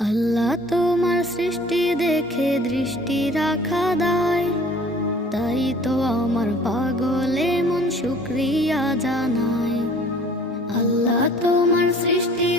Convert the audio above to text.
আল্লাহ তোমার সৃষ্টি দেখে দৃষ্টি রাখা দায়, তাই তো আমার পাগলে মন শুকরিয়া জানায়। আল্লাহ তোমার সৃষ্টি